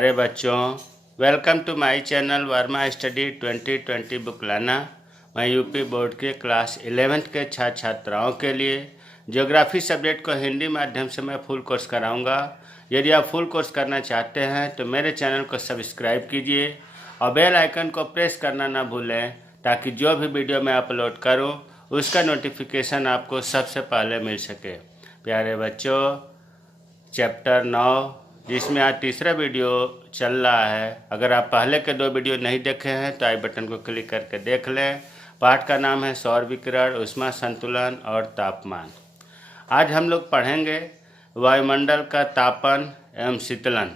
प्यारे बच्चों, welcome to my channel Verma study 2020 book लाना। मैं यूपी बोर्ड के क्लास 11th के छात्र छात्राओं के लिए ज्योग्राफी सब्जेक्ट को हिंदी माध्यम से मैं फुल कोर्स कराऊंगा। यदि आप फुल कोर्स करना चाहते हैं तो मेरे चैनल को सब्सक्राइब कीजिए और बेल आइकन को प्रेस करना ना भूलें, ताकि जो भी वीडियो मैं अपलोड करूं उसका नोटिफिकेशन आपको सबसे पहले मिल सके। प्यारे बच्चों, चैप्टर 9 जिसमें आज तीसरा वीडियो चल रहा है। अगर आप पहले के 2 वीडियो नहीं देखे हैं तो आई बटन को क्लिक करके देख लें। पाठ का नाम है सौर विकिरण, ऊष्मा संतुलन और तापमान। आज हम लोग पढ़ेंगे वायुमंडल का तापन एवं शीतलन।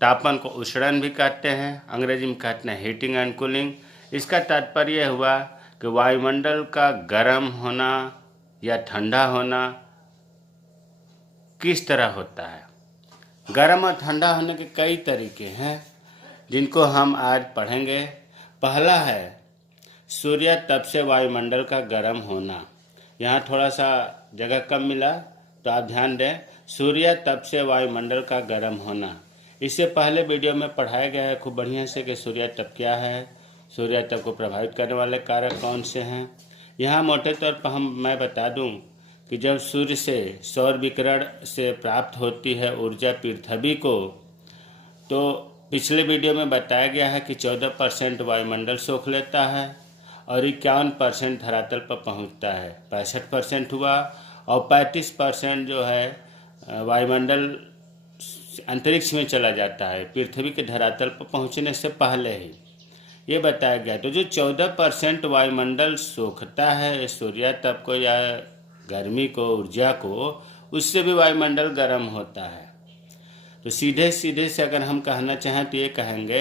तापन को उष्णन भी कहते हैं, अंग्रेजी में कहते हैं हीटिंग एंड कूलिंग। इसका तात्पर्य हुआ कि वायुमंडल का गर्म होना या ठंडा होना किस तरह होता है। गर्म और ठंडा होने के कई तरीके हैं जिनको हम आज पढ़ेंगे। पहला है सूर्य तप से वायुमंडल का गर्म होना। यहाँ थोड़ा सा जगह कम मिला तो आप ध्यान दें। सूर्य तप से वायुमंडल का गर्म होना, इससे पहले वीडियो में पढ़ाया गया है खूब बढ़िया से कि सूर्य तप क्या है, सूर्य तप को प्रभावित करने वाले कारक कौन से हैं। यहाँ मोटे तौर पर मैं बता दूँ कि जब सूर्य से सौर विकिरण से प्राप्त होती है ऊर्जा पृथ्वी को, तो पिछले वीडियो में बताया गया है कि 14% वायुमंडल सोख लेता है और 51% धरातल पर पहुंचता है। 65% हुआ और 35% जो है वायुमंडल अंतरिक्ष में चला जाता है पृथ्वी के धरातल पर पहुंचने से पहले ही, ये बताया गया। तो जो 14% वायुमंडल सोखता है सूर्य तप को या गर्मी को, ऊर्जा को, उससे भी वायुमंडल गर्म होता है। तो सीधे सीधे से अगर हम कहना चाहें तो ये कहेंगे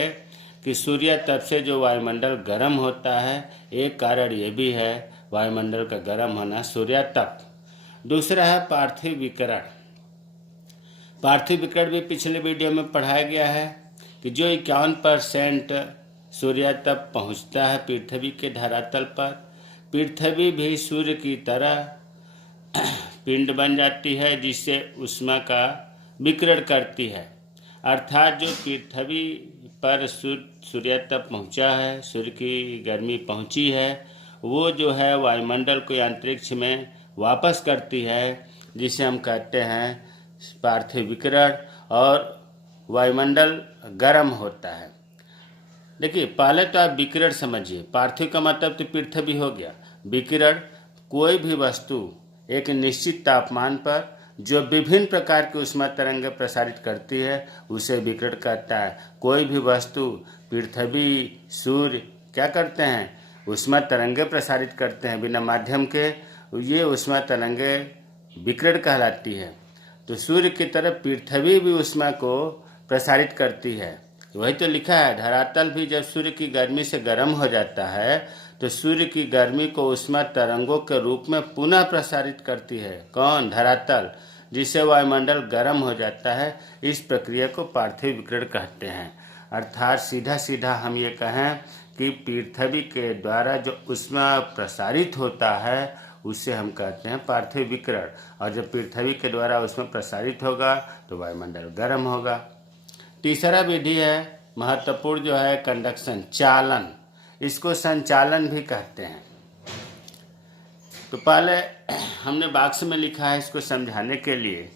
कि सूर्य तप से जो वायुमंडल गर्म होता है, एक कारण ये भी है वायुमंडल का गर्म होना सूर्य तप। दूसरा है पार्थिव विकिरण। पार्थिव विकिरण भी पिछले वीडियो में पढ़ाया गया है कि जो 51% सूर्य तप पहुँचता है पृथ्वी के धरातल पर, पृथ्वी भी सूर्य की तरह पिंड बन जाती है जिससे ऊष्मा का विकिरण करती है। अर्थात जो पृथ्वी पर सूर्य तप पहुंचा है, सूर्य की गर्मी पहुंची है, वो जो है वायुमंडल को अंतरिक्ष में वापस करती है, जिसे हम कहते हैं पार्थिव विकिरण, और वायुमंडल गर्म होता है। देखिए, पहले तो आप विकिरण समझिए। पार्थिव का मतलब तो पृथ्वी हो गया। विकिरण कोई भी वस्तु एक निश्चित तापमान पर जो विभिन्न प्रकार की ऊष्मा तरंगें प्रसारित करती है उसे विकिरण कहता है। कोई भी वस्तु, पृथ्वी, सूर्य क्या करते हैं? ऊष्मा तरंगें प्रसारित करते हैं बिना माध्यम के। ये ऊष्मा तरंगें विकिरण कहलाती है। तो सूर्य की तरह पृथ्वी भी ऊष्मा को प्रसारित करती है। वही तो लिखा है, धरातल भी जब सूर्य की गर्मी से गर्म हो जाता है तो सूर्य की गर्मी को ऊष्मा तरंगों के रूप में पुनः प्रसारित करती है। कौन? धरातल, जिससे वायुमंडल गर्म हो जाता है। इस प्रक्रिया को पार्थिव विकिरण कहते हैं। अर्थात सीधा सीधा हम ये कहें कि पृथ्वी के द्वारा जो ऊष्मा प्रसारित होता है उसे हम कहते हैं पार्थिव विकिरण। और जब पृथ्वी के द्वारा ऊष्मा प्रसारित होगा तो वायुमंडल गर्म होगा। तीसरा विधि है महत्वपूर्ण, जो है कंडक्शन, चालन। इसको संचालन भी कहते हैं। तो पहले हमने बॉक्स में लिखा है इसको समझाने के लिए।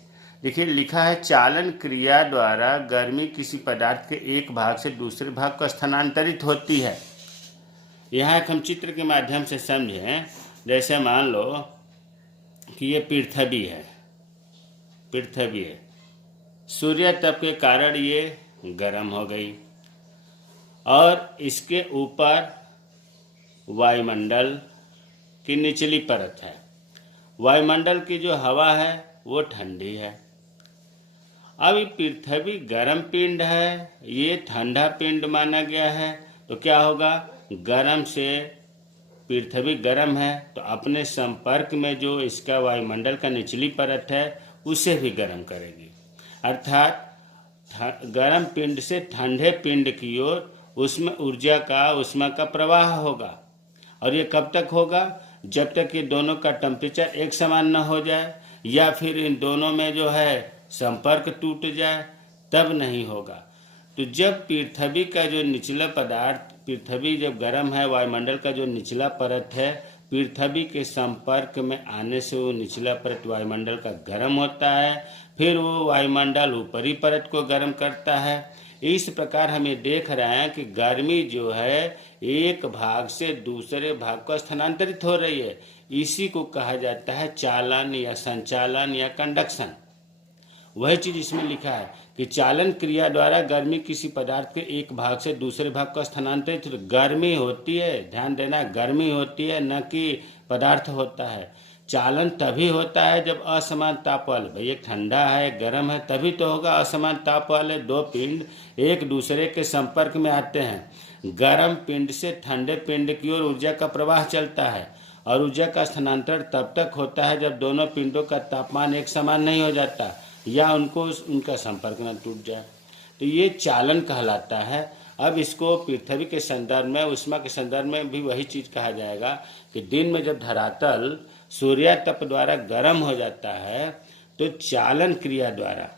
देखिए, लिखा है चालन क्रिया द्वारा गर्मी किसी पदार्थ के एक भाग से दूसरे भाग को स्थानांतरित होती है। यहाँ एक हम चित्र के माध्यम से समझें। जैसे मान लो कि ये पृथ्वी है, पृथ्वी है, सूर्य तप के कारण ये गर्म हो गई और इसके ऊपर वायुमंडल की निचली परत है। वायुमंडल की जो हवा है वो ठंडी है। अब ये पृथ्वी गर्म पिंड है, ये ठंडा पिंड माना गया है। तो क्या होगा? गर्म से पृथ्वी गर्म है तो अपने संपर्क में जो इसका वायुमंडल का निचली परत है उसे भी गर्म करेगी। अर्थात गर्म पिंड से ठंडे पिंड की ओर उसमें ऊष्मा का प्रवाह होगा। और ये कब तक होगा? जब तक ये दोनों का टेम्परेचर एक समान न हो जाए या फिर इन दोनों में जो है संपर्क टूट जाए, तब नहीं होगा। तो जब पृथ्वी का जो निचला पदार्थ, पृथ्वी जब गर्म है, वायुमंडल का जो निचला परत है पृथ्वी के संपर्क में आने से वो निचला परत वायुमंडल का गर्म होता है, फिर वो वायुमंडल ऊपरी परत को गर्म करता है। इस प्रकार हम ये देख रहे हैं कि गर्मी जो है एक भाग से दूसरे भाग को स्थानांतरित हो रही है। इसी को कहा जाता है चालन या संचालन या कंडक्शन। वही चीज इसमें लिखा है कि चालन क्रिया द्वारा गर्मी किसी पदार्थ के एक भाग से दूसरे भाग को स्थानांतरित, गर्मी होती है, ध्यान देना, गर्मी होती है, न कि पदार्थ होता है। चालन तभी होता है जब असमान ताप वाले, भाई एक ठंडा है गर्म है, तभी तो होगा। असमान ताप वाले दो पिंड एक दूसरे के संपर्क में आते हैं। गर्म पिंड से ठंडे पिंड की ओर ऊर्जा का प्रवाह चलता है और ऊर्जा का स्थानांतरण तब तक होता है जब दोनों पिंडों का तापमान एक समान नहीं हो जाता या उनका संपर्क न टूट जाए, तो ये चालन कहलाता है। अब इसको पृथ्वी के संदर्भ में, उष्मा के संदर्भ में भी वही चीज़ कहा जाएगा कि दिन में जब धरातल सूर्यातप द्वारा गर्म हो जाता है तो चालन क्रिया द्वारा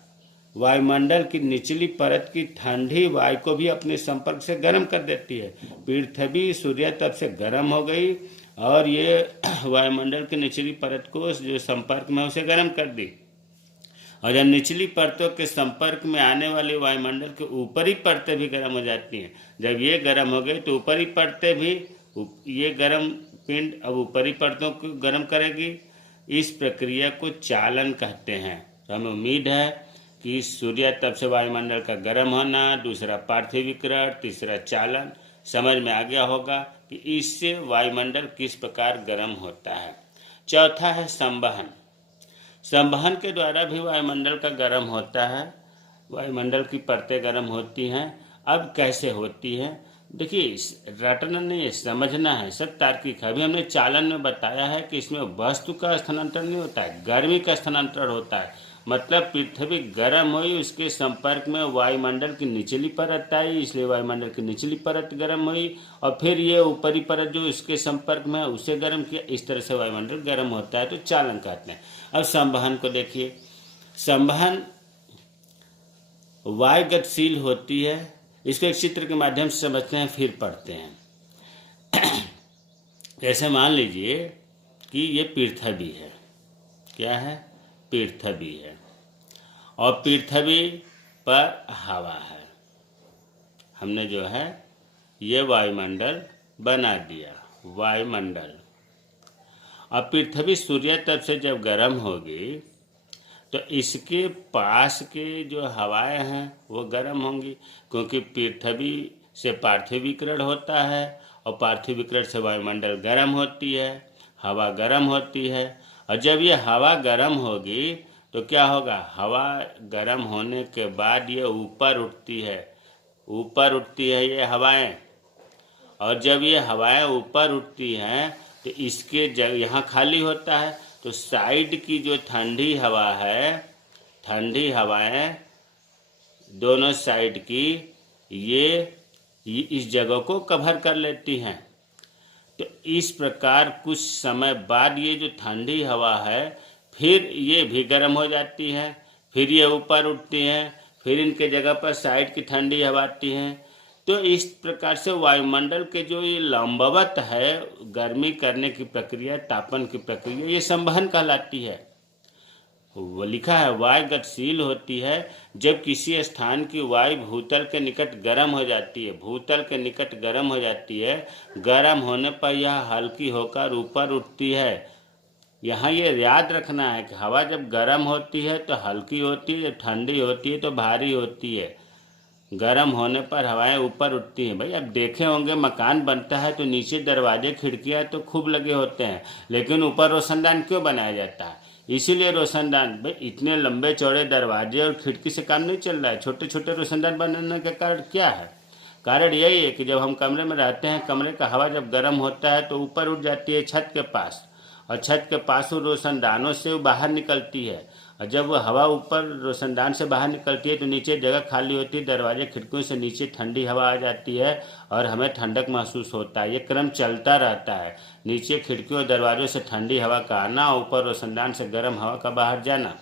वायुमंडल की निचली परत की ठंडी वायु को भी अपने संपर्क से गर्म कर देती है। पृथ्वी सूर्यातप से गर्म हो गई और ये वायुमंडल की निचली परत को जो संपर्क में उसे गर्म कर दी, और जब निचली परतों के संपर्क में आने वाली वायुमंडल के ऊपरी परतें भी गर्म हो जाती हैं। जब ये गर्म हो गई तो ऊपरी परतें भी, ये गर्म पिंड अब ऊपरी परतों को गर्म करेगी। इस प्रक्रिया को चालन कहते हैं। तो हमें उम्मीद है कि सूर्यातप से वायुमंडल का गर्म होना, दूसरा पार्थिवीकरण, तीसरा चालन समझ में आ गया होगा कि इससे वायुमंडल किस प्रकार गर्म होता है। चौथा है संवहन। संवहन के द्वारा भी वायुमंडल का गर्म होता है, वायुमंडल की परतें गर्म होती हैं। अब कैसे होती हैं, देखिए रटना नहीं, समझना है, सब तार्किक है। अभी हमने चालन में बताया है कि इसमें वस्तु का स्थानांतरण नहीं होता है, गर्मी का स्थानांतरण होता है। मतलब पृथ्वी गर्म हुई, उसके संपर्क में वायुमंडल की निचली परत आई, इसलिए वायुमंडल की निचली परत गर्म हुई, और फिर ये ऊपरी परत जो इसके संपर्क में है उसे गर्म किया। इस तरह से वायुमंडल गर्म होता है, तो चालन कहते हैं। अब संवहन को देखिए। संवहन वायु गतिशील होती है। इसको एक चित्र के माध्यम से समझते हैं, फिर पढ़ते हैं। जैसे मान लीजिए कि ये पृथ्वी है, क्या है, पृथ्वी है, और पृथ्वी पर हवा है। हमने जो है ये वायुमंडल बना दिया, वायुमंडल। अब पृथ्वी सूर्यातप से जब गर्म होगी तो इसके पास के जो हवाएं हैं वो गर्म होंगी, क्योंकि पृथ्वी से पार्थिवीकरण होता है और पार्थिवीकरण से वायुमंडल गर्म होती है, हवा गर्म होती है। और जब ये हवा गर्म होगी तो क्या होगा, हवा गर्म होने के बाद ये ऊपर उठती है, ऊपर उठती है ये हवाएं। और जब ये हवाएं ऊपर उठती हैं तो इसके यहाँ खाली होता है, तो साइड की जो ठंडी हवा है, ठंडी हवाएं दोनों साइड की ये इस जगह को कवर कर लेती हैं। तो इस प्रकार कुछ समय बाद ये जो ठंडी हवा है फिर ये भी गर्म हो जाती है, फिर ये ऊपर उठती हैं, फिर इनके जगह पर साइड की ठंडी हवा आती है। तो इस प्रकार से वायुमंडल के जो ये लंबवत है गर्मी करने की प्रक्रिया, तापन की प्रक्रिया, ये संवहन कहलाती है। वो लिखा है वायु गतिशील होती है जब किसी स्थान की वायु भूतल के निकट गर्म हो जाती है, भूतल के निकट गर्म हो जाती है। गर्म होने पर यह हल्की होकर ऊपर उठती है। यहाँ ये याद रखना है कि हवा जब गर्म होती है तो हल्की होती है, जब ठंडी होती है तो भारी होती है। गर्म होने पर हवाएं ऊपर उठती हैं। भाई अब देखे होंगे मकान बनता है तो नीचे दरवाजे खिड़कियां तो खूब लगे होते हैं, लेकिन ऊपर रोशनदान क्यों बनाया जाता है? इसीलिए रोशनदान, भाई इतने लंबे चौड़े दरवाजे और खिड़की से काम नहीं चल रहा है। छोटे छोटे रोशनदान बनाने का कारण क्या है? कारण यही है कि जब हम कमरे में रहते हैं, कमरे का हवा जब गर्म होता है तो ऊपर उठ जाती है छत के पास, और छत के पास वो रोशनदानों से वो बाहर निकलती है। और जब वो हवा ऊपर रोशनदान से बाहर निकलती है तो नीचे जगह खाली होती है, दरवाजे खिड़कियों से नीचे ठंडी हवा आ जाती है और हमें ठंडक महसूस होता है। ये क्रम चलता रहता है, नीचे खिड़कियों और दरवाजों से ठंडी हवा का आना, ऊपर रोशनदान से गर्म हवा का बाहर जाना।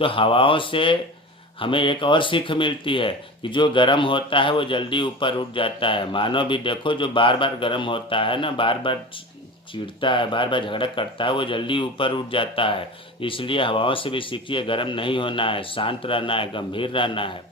तो हवाओं से हमें एक और सीख मिलती है कि जो गर्म होता है वो जल्दी ऊपर उठ जाता है। मानव भी देखो, जो बार बार गर्म होता है ना, बार बार चिढ़ता है, बार बार झगड़ा करता है, वो जल्दी ऊपर उठ जाता है। इसलिए हवाओं से भी सीखिए, गर्म नहीं होना है, शांत रहना है, गंभीर रहना है।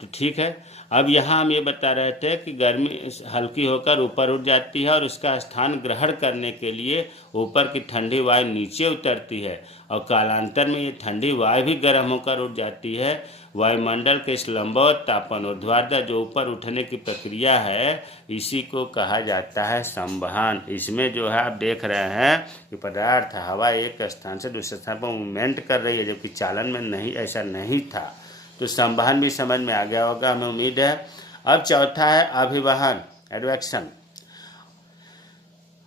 तो ठीक है। अब यहाँ हम ये बता रहे थे कि गर्मी हल्की होकर ऊपर उठ जाती है और उसका स्थान ग्रहण करने के लिए ऊपर की ठंडी वायु नीचे उतरती है और कालांतर में ये ठंडी वायु भी गर्म होकर उठ जाती है। वायुमंडल के इस लंबवत तापन ऊर्ध्वाधर जो ऊपर उठने की प्रक्रिया है, इसी को कहा जाता है संवहन। इसमें जो है आप देख रहे हैं कि पदार्थ हवा एक स्थान से दूसरे स्थान पर मूवमेंट कर रही है, जबकि चालन में नहीं, ऐसा नहीं था। तो संवहन भी समझ में आ गया होगा, हमें उम्मीद है। अब चौथा है अभिवहन, एडवेक्शन।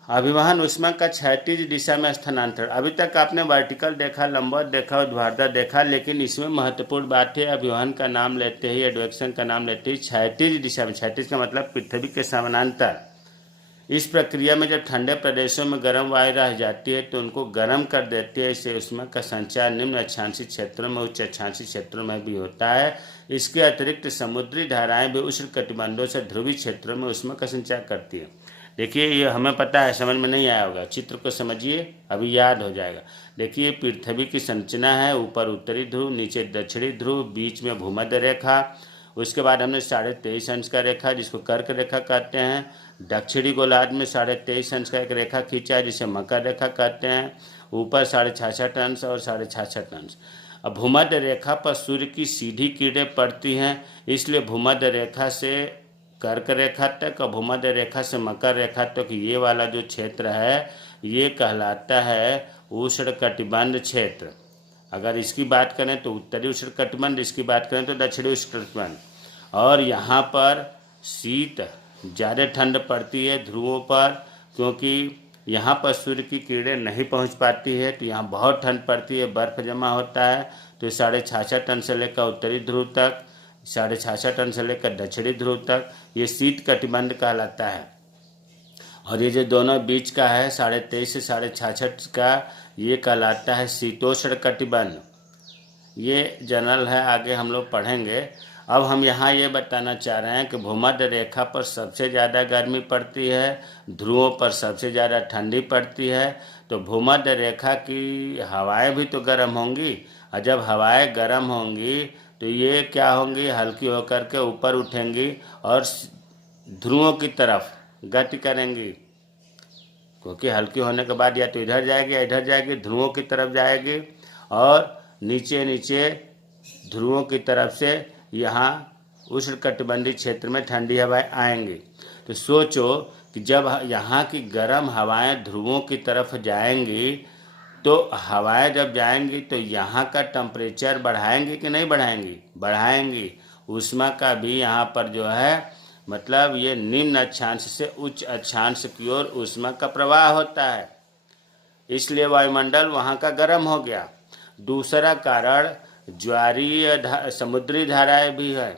अभिवहन ऊष्मा का क्षैतिज दिशा में स्थानांतरण। अभी तक आपने वर्टिकल देखा, लंबवत देखा, ऊर्ध्वाधर देखा, लेकिन इसमें महत्वपूर्ण बात है, अभिवहन का नाम लेते ही, एडवेक्शन का नाम लेते ही क्षैतिज दिशा में। क्षैतिज का मतलब पृथ्वी के समानांतर। इस प्रक्रिया में जब ठंडे प्रदेशों में गर्म वायु रह जाती है तो उनको गर्म कर देती है। इससे ऊष्मा का संचार निम्न अक्षांशीय क्षेत्रों में, उच्च अक्षांशीय क्षेत्रों में भी होता है। इसके अतिरिक्त समुद्री धाराएं भी उष्णकटिबंधों से ध्रुवीय क्षेत्रों में ऊष्मा का संचार करती है। देखिए, ये हमें पता है, समझ में नहीं आया होगा, चित्र को समझिए, अभी याद हो जाएगा। देखिए, पृथ्वी की संरचना है, ऊपर उत्तरी ध्रुव, नीचे दक्षिणी ध्रुव, बीच में भूमध्य रेखा। उसके बाद हमने 23.5 अंश का रेखा, जिसको कर्क रेखा कहते हैं। दक्षिणी गोलार्ध में 23.5 अंश का एक रेखा खींचा है, जिसे मकर रेखा कहते हैं। ऊपर 66.5 अंश और 66.5 अंश। अब भूमध्य रेखा पर सूर्य की सीधी किरणें पड़ती हैं, इसलिए भूमध्य रेखा से कर्क रेखा तक और भूमध्य रेखा से मकर रेखा तक ये वाला जो क्षेत्र है, ये कहलाता है उष्णकटिबंध क्षेत्र। अगर इसकी बात करें तो उत्तरी उष्णकटिबंध, इसकी बात करें तो दक्षिणी उष्णकटिबंध। और यहाँ पर शीत, ज़्यादा ठंड पड़ती है ध्रुवों पर, क्योंकि यहाँ पर सूर्य की किरणें नहीं पहुँच पाती है, तो यहाँ बहुत ठंड पड़ती है, बर्फ़ जमा होता है। तो 66.5 अंश से लेकर उत्तरी ध्रुव तक, 66.5 अंश से लेकर दक्षिणी ध्रुव तक ये शीत कटिबंध कहलाता है। और ये जो दोनों बीच का है 23.5 से 66.5 का, ये कहलाता है शीतोष्ण कटिबंध। ये जनरल है, आगे हम लोग पढ़ेंगे। अब हम यहाँ ये बताना चाह रहे हैं कि भूमध्य रेखा पर सबसे ज़्यादा गर्मी पड़ती है, ध्रुवों पर सबसे ज़्यादा ठंडी पड़ती है। तो भूमध्य रेखा की हवाएं भी तो गर्म होंगी, और जब हवाएं गर्म होंगी तो ये क्या होंगी, हल्की होकर के ऊपर उठेंगी और ध्रुवों की तरफ गति करेंगी, क्योंकि हल्की होने के बाद या तो इधर जाएगी या इधर जाएगी, ध्रुवों की तरफ जाएगी। और नीचे नीचे ध्रुवों की तरफ से यहाँ उष्णकटिबंधीय क्षेत्र में ठंडी हवाएं आएंगी। तो सोचो कि जब यहाँ की गर्म हवाएं ध्रुवों की तरफ जाएंगी, तो हवाएं जब जाएंगी तो यहाँ का टेम्परेचर बढ़ाएंगी कि नहीं बढ़ाएंगी? बढ़ाएंगी। ऊष्मा का भी यहाँ पर जो है, मतलब ये निम्न अक्षांश से उच्च अक्षांश की ओर ऊष्मा का प्रवाह होता है, इसलिए वायुमंडल वहाँ का गर्म हो गया। दूसरा कारण ज्वारीय समुद्री धाराएं भी है।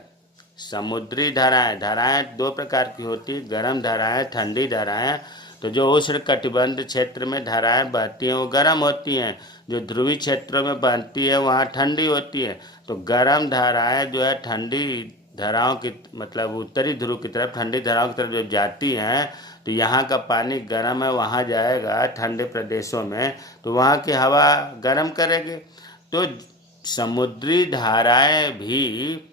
समुद्री धाराएं दो प्रकार की होती है, गर्म धाराएं, ठंडी धाराएं। तो जो उष्णकटिबंध क्षेत्र में धाराएं बहती हैं वो गर्म होती हैं, जो ध्रुवीय क्षेत्रों में बहती है वहाँ ठंडी होती है। तो गर्म धाराएं जो है ठंडी धाराओं की, मतलब उत्तरी ध्रुव की तरफ ठंडी धाराओं की तरफ जब जाती हैं, तो यहाँ का पानी गर्म है, वहाँ जाएगा ठंडे प्रदेशों में, तो वहाँ की हवा गर्म करेगी। तो समुद्री धाराएं भी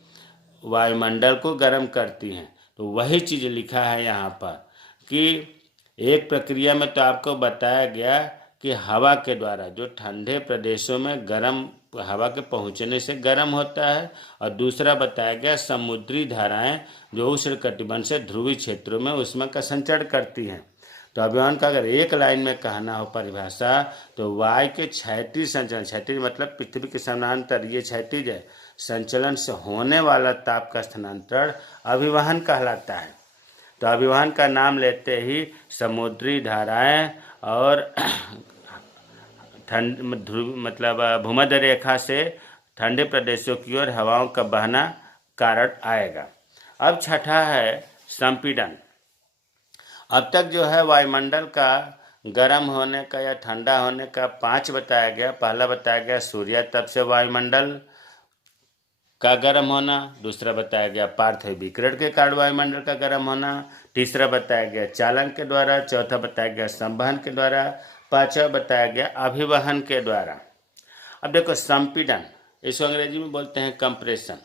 वायुमंडल को गर्म करती हैं। तो वही चीज़ लिखा है यहाँ पर कि एक प्रक्रिया में तो आपको बताया गया कि हवा के द्वारा जो ठंडे प्रदेशों में गर्म हवा के पहुँचने से गर्म होता है, और दूसरा बताया गया समुद्री धाराएं जो उष्णकटिबंध से ध्रुवीय क्षेत्रों में ऊष्मा का संचरण करती हैं। तो अभिवहन का अगर एक लाइन में कहना हो परिभाषा, तो वायु के क्षैतिज संचलन, क्षैतिज मतलब पृथ्वी के समानांतर, ये क्षैतिज है, संचलन से होने वाला ताप का स्थानांतरण अभिवहन कहलाता है। तो अभिवहन का नाम लेते ही समुद्री धाराएं और ध्रुव मतलब भूमध्य रेखा से ठंडे प्रदेशों की ओर हवाओं का बहना कारण आएगा। अब छठा है संपीड़न। अब तक जो है वायुमंडल का गर्म होने का या ठंडा होने का 5 बताया गया। पहला बताया गया सूर्य तप से वायुमंडल का गर्म होना, दूसरा बताया गया पार्थिव विकिरण के कारण वायुमंडल का गर्म होना, तीसरा बताया गया चालन के द्वारा, चौथा बताया गया संवहन के द्वारा, पांचवा बताया गया अभिवहन के द्वारा। अब देखो संपीड़न, इसको अंग्रेजी में बोलते हैं कंप्रेशन।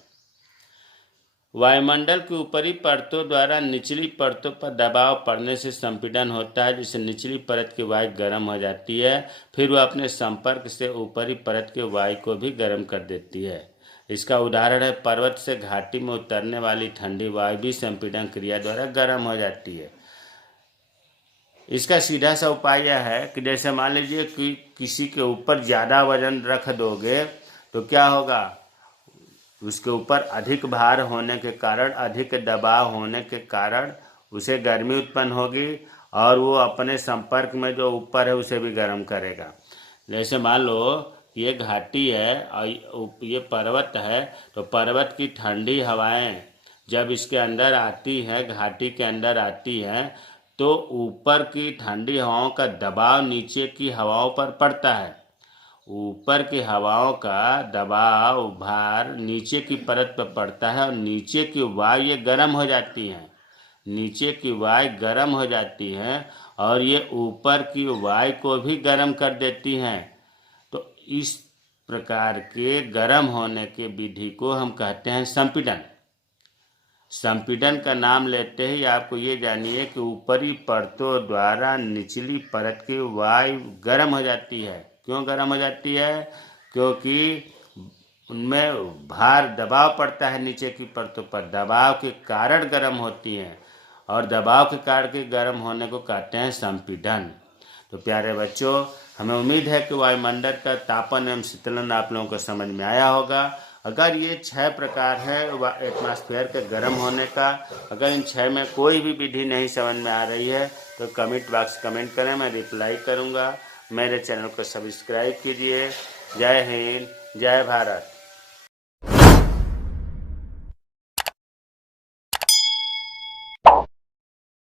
वायुमंडल की ऊपरी परतों द्वारा निचली परतों पर दबाव पड़ने से संपीड़न होता है, जिससे निचली परत की वायु गर्म हो जाती है, फिर वह अपने संपर्क से ऊपरी परत की वायु को भी गर्म कर देती है। इसका उदाहरण है पर्वत से घाटी में उतरने वाली ठंडी वायु भी संपीड़न क्रिया द्वारा गर्म हो जाती है। इसका सीधा सा उपाय यह है कि जैसे मान लीजिए कि किसी के ऊपर ज़्यादा वजन रख दोगे तो क्या होगा, उसके ऊपर अधिक भार होने के कारण, अधिक दबाव होने के कारण उसे गर्मी उत्पन्न होगी और वो अपने संपर्क में जो ऊपर है उसे भी गर्म करेगा। जैसे मान लो ये घाटी है और ये पर्वत है, तो पर्वत की ठंडी हवाएं जब इसके अंदर आती हैं, घाटी के अंदर आती हैं, तो ऊपर की ठंडी हवाओं का दबाव नीचे की हवाओं पर पड़ता है। ऊपर की हवाओं का दबाव भार नीचे की परत पर पड़ता है और नीचे की वायु ये गर्म हो जाती हैं, नीचे की वायु गर्म हो जाती हैं और ये ऊपर की वायु को भी गर्म कर देती हैं। तो इस प्रकार के गर्म होने के विधि को हम कहते हैं संपीड़न। संपीड़न का नाम लेते ही आपको ये जानिए कि ऊपरी परतों द्वारा निचली परत की वायु गर्म हो जाती है। क्यों गर्म हो जाती है? क्योंकि उनमें भार दबाव पड़ता है नीचे की परतों पर, दबाव के कारण गर्म होती हैं और दबाव के कारण के गर्म होने को कहते हैं संपीड़न। तो प्यारे बच्चों, हमें उम्मीद है कि वायुमंडल का तापन एवं शीतलन आप लोगों को समझ में आया होगा। अगर ये 6 प्रकार है एटमॉस्फेयर के गर्म होने का, अगर इन 6 में कोई भी विधि नहीं समझ में आ रही है तो कमेंट बॉक्स कमेंट करें, मैं रिप्लाई करूँगा। मेरे चैनल को सब्सक्राइब कीजिए। जय हिंद, जय भारत।